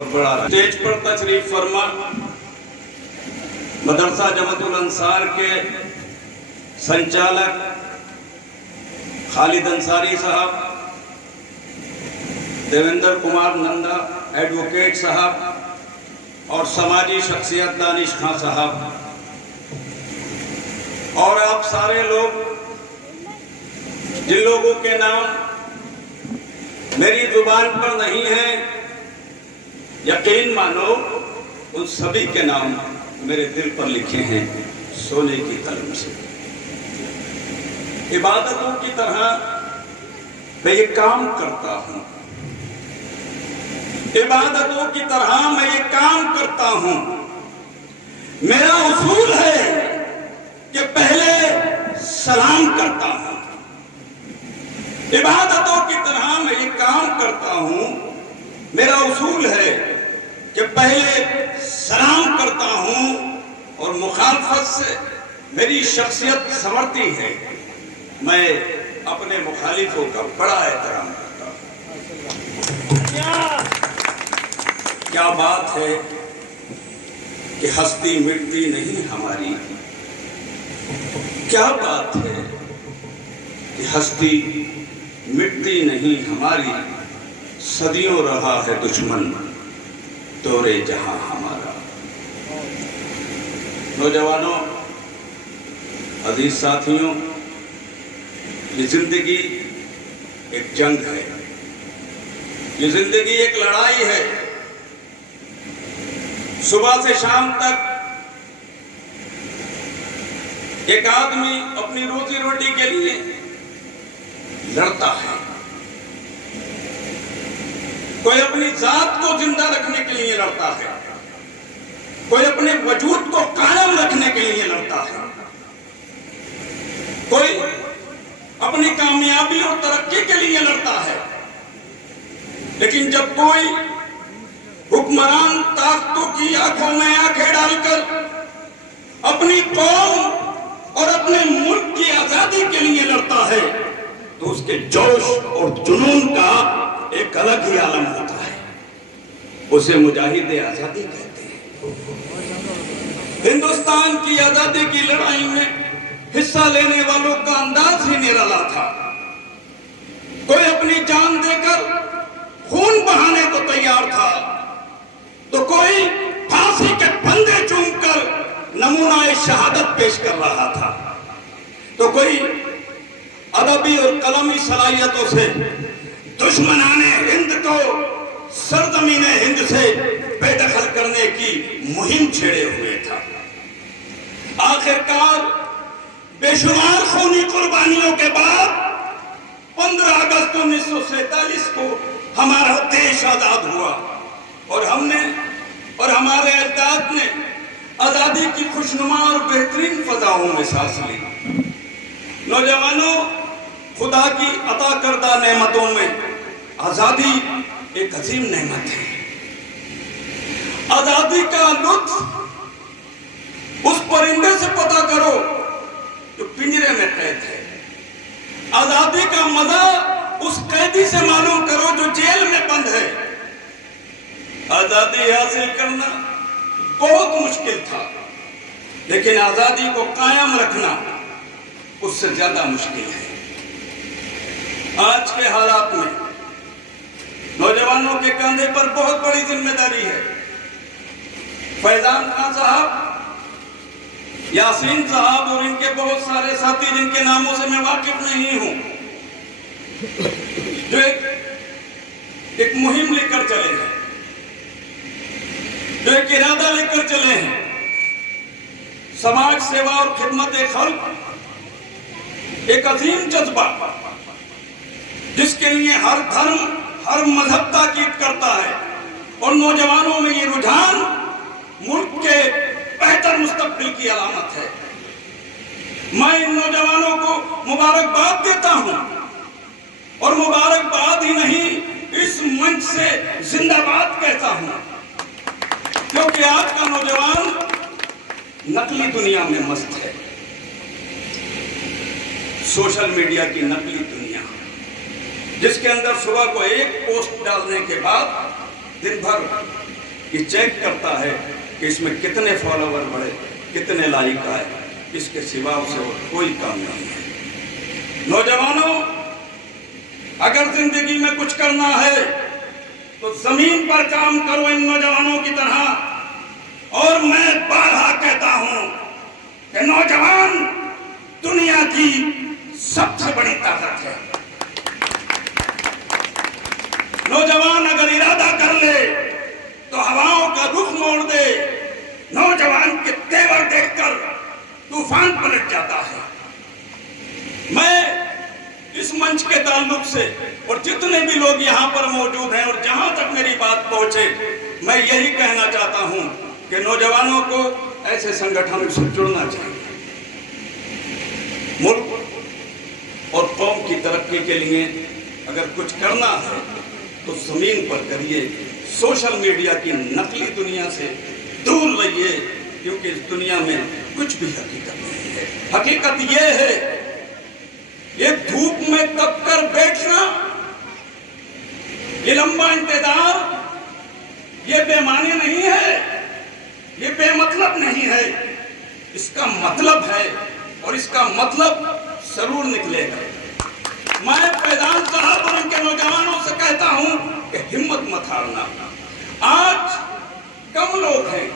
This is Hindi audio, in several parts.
बड़ा स्टेज पर तशरीफ फरमा मदरसा जमातुल अंसार के संचालक खालिद अंसारी साहब, देवेंद्र कुमार नंदा एडवोकेट साहब और समाजी शख्सियत दानिश खां साहब और आप सारे लोग जिन लोगों के नाम मेरी जुबान पर नहीं है, यकीन मानो उन सभी के नाम मेरे दिल पर लिखे हैं सोने की कलम से। इबादतों की तरह मैं ये काम करता हूं, इबादतों की तरह मैं ये काम करता हूं। मेरा उसूल है कि पहले सलाम करता हूं। इबादतों की तरह मैं ये काम करता हूं। मेरा उसूल है कि पहले सलाम करता हूं और मुखालफत से मेरी शख्सियत संवरती है। मैं अपने मुखालिफों का बड़ा एहतराम करता हूं। क्या बात है कि हस्ती मिटती नहीं हमारी। क्या बात है कि हस्ती मिटती नहीं हमारी। सदियों रहा है दुश्मन तोरे जहां हमारा। नौजवानों, अजीज साथियों, ये जिंदगी एक जंग है, ये जिंदगी एक लड़ाई है। सुबह से शाम तक एक आदमी अपनी रोजी रोटी के लिए लड़ता है। कोई अपनी जात को जिंदा रखने के लिए लड़ता है, कोई अपने वजूद को कायम रखने के लिए लड़ता है, कोई अपनी कामयाबी और तरक्की के लिए लड़ता है। लेकिन जब कोई हुक्मरान ताकतों की आंखों में आंखें डालकर अपनी कौम और अपने मुल्क की आजादी के लिए लड़ता है तो उसके जोश और जुनून का एक अलग ही आलम होता है। उसे मुजाहिद आजादी कहते हैं। हिंदुस्तान की आजादी की लड़ाई में हिस्सा लेने वालों का अंदाज ही निराला था। कोई अपनी जान देकर खून बहाने को तैयार था तो कोई फांसी के फंदे चूमकर नमूना शहादत पेश कर रहा था, तो कोई अदबी और कलमी सलाहियतों से दुश्मनाने हिंद को सरजमीन हिंद से बेदखल करने की मुहिम छेड़े हुए था। आखिरकार बेशुमार खूनी कुर्बानियों के बाद 15 अगस्त 1947 को हमारा देश आजाद हुआ और हमने और हमारे अजदाद ने आजादी की खुशनुमा और बेहतरीन फजाओं में सांस ली। नौजवानों, खुदा की अता करदा नेमतों में आजादी एक अजीम नेमत है। आजादी का लुत्फ उस परिंदे से पता करो जो पिंजरे में कैद है। आजादी का मजा उस कैदी से मालूम करो जो जेल में बंद है। आजादी हासिल करना बहुत मुश्किल था, लेकिन आजादी को कायम रखना उससे ज्यादा मुश्किल है। आज के हालात में नौजवानों के कंधे पर बहुत बड़ी जिम्मेदारी है। फैजान खान साहब, यासीन साहब और इनके बहुत सारे साथी जिनके नामों से मैं वाकिफ नहीं हूं, जो एक मुहिम लेकर चले हैं, जो एक इरादा लेकर चले हैं। समाज सेवा और खिदमत खल्क एक अजीम जज्बा जिसके लिए हर धर्म हर मजहब ताकीद करता है और नौजवानों में ये रुझान मुल्क के बेहतर मुस्तकबिल की अलामत है। मैं इन नौजवानों को मुबारकबाद देता हूं और मुबारकबाद ही नहीं, इस मंच से जिंदाबाद कहता हूं, क्योंकि आज का नौजवान नकली दुनिया में मस्त है। सोशल मीडिया की नकली दुनिया, जिसके अंदर सुबह को एक पोस्ट डालने के बाद दिन भर ये चेक करता है कि इसमें कितने फॉलोवर बढ़े, कितने लाइक आए, इसके सिवा उसे और कोई काम नहीं है। नौजवानों, अगर जिंदगी में कुछ करना है तो जमीन पर काम करो इन नौजवानों की तरह। और मैं बारहा कहता हूं कि नौजवान दुनिया की सबसे बड़ी ताकत है। नौजवान अगर इरादा कर ले तो हवाओं का रुख मोड़ दे। नौजवान के तेवर देखकर तूफान पलट जाता है। मैं इस मंच के ताल्लुक से और जितने भी लोग यहाँ पर मौजूद हैं और जहां तक मेरी बात पहुंचे, मैं यही कहना चाहता हूं कि नौजवानों को ऐसे संगठनों से जुड़ना चाहिए। मुल्क और कौम की तरक्की के लिए अगर कुछ करना है तो जमीन पर करिए। सोशल मीडिया की नकली दुनिया से दूर रहिए, क्योंकि इस दुनिया में कुछ भी हकीकत नहीं है। हकीकत यह है, ये धूप में तप कर बैठना, ये लंबा इंतजार, ये बेमानी नहीं है, ये बेमतलब नहीं है। इसका मतलब है और इसका मतलब जरूर निकलेगा। मैं पैदान साहब और उनके नौजवानों से कहता हूं कि हिम्मत मत हारना। आज कम लोग हैं,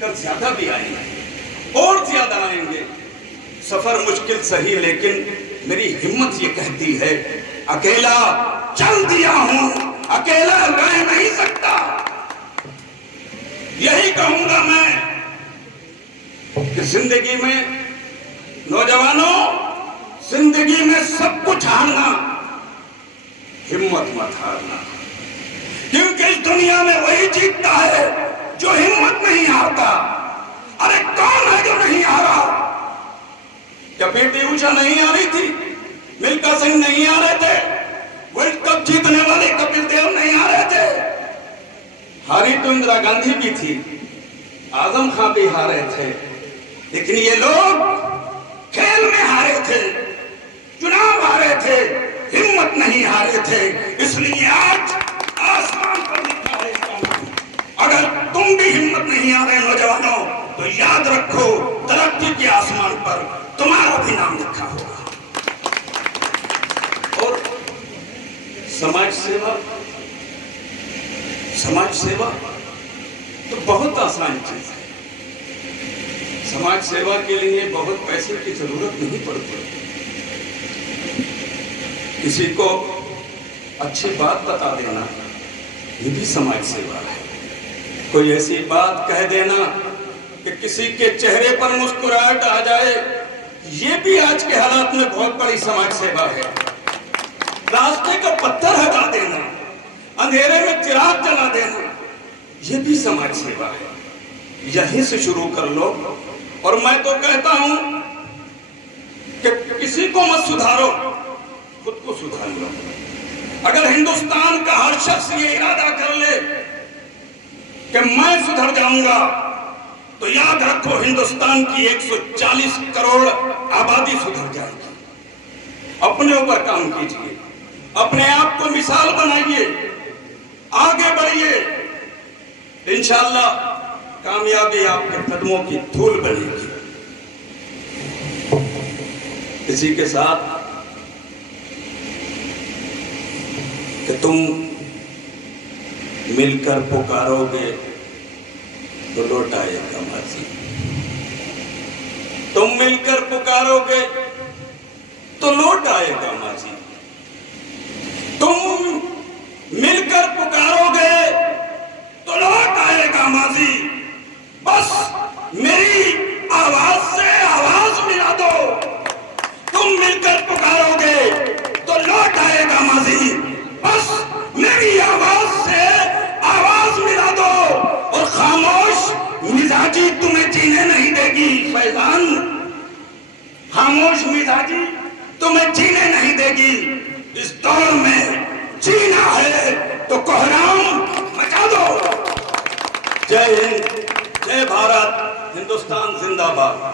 कल ज्यादा भी आएंगे और ज्यादा आएंगे। सफर मुश्किल सही, लेकिन मेरी हिम्मत ये कहती है, अकेला चल दिया हूं, अकेला रह नहीं सकता। यही कहूंगा मैं कि जिंदगी में नौजवानों, जिंदगी में सब कुछ हारना, हिम्मत मत हारना, क्योंकि इस दुनिया में वही जीतता है जो हिम्मत नहीं हारता। अरे कौन है जो नहीं हारा? क्या पीटी ऊषा नहीं आ रही थी? मिल्खा सिंह नहीं आ रहे थे? वर्ल्ड कप जीतने वाले कपिल देव नहीं आ रहे थे? हारी तो इंदिरा गांधी भी थी, आजम खान भी हारे थे, लेकिन ये लोग खेल में हारे थे, चुनाव हारे थे, हिम्मत नहीं हारे थे। इसलिए आज आसमान पर लिखा है इसका नाम। अगर तुम भी हिम्मत नहीं हारे नौजवानों, तो याद रखो तरक्की के आसमान पर तुम्हारा भी नाम लिखा होगा। और समाज सेवा, समाज सेवा तो बहुत आसान चीज है। समाज सेवा के लिए बहुत पैसे की जरूरत नहीं पड़ती। किसी को अच्छी बात बता देना, ये भी समाज सेवा है। कोई ऐसी बात कह देना कि किसी के चेहरे पर मुस्कुराहट आ जाए, ये भी आज के हालात में बहुत बड़ी समाज सेवा है। रास्ते का पत्थर हटा देना, अंधेरे में चिराग जला देना, ये भी समाज सेवा है। यहीं से शुरू कर लो। और मैं तो कहता हूं कि किसी को मत सुधारो, खुद को सुधार लो। अगर हिंदुस्तान का हर शख्स ये इरादा कर ले कि मैं सुधर जाऊंगा, तो याद रखो हिंदुस्तान की 140 करोड़ आबादी सुधर जाएगी। अपने ऊपर काम कीजिए, अपने आप को मिसाल बनाइए, आगे बढ़िए। इंशाअल्लाह कामयाबी आपके कदमों की धूल बनेगी। इसी के साथ कि तुम मिलकर पुकारोगे तो लौट आएगा माजी। तुम मिलकर पुकारोगे तो लौट आएगा माजी। तुम मिलकर पुकारोगे तो लौट आएगा माजी। बस मेरी आवाज से आवाज मिला दो। तुम मिलकर पुकारोगे तो लौट आएगा माजी। बस मेरी आवाज से आवाज मिला दो। और खामोश मिजाजी तुम्हें जीने नहीं देगी फैजान। खामोश मिजाजी तुम्हें जीने नहीं देगी। इस दौर में जीना है तो कोहराम मचा दो। जय हिंद, जय भारत, हिंदुस्तान जिंदाबाद।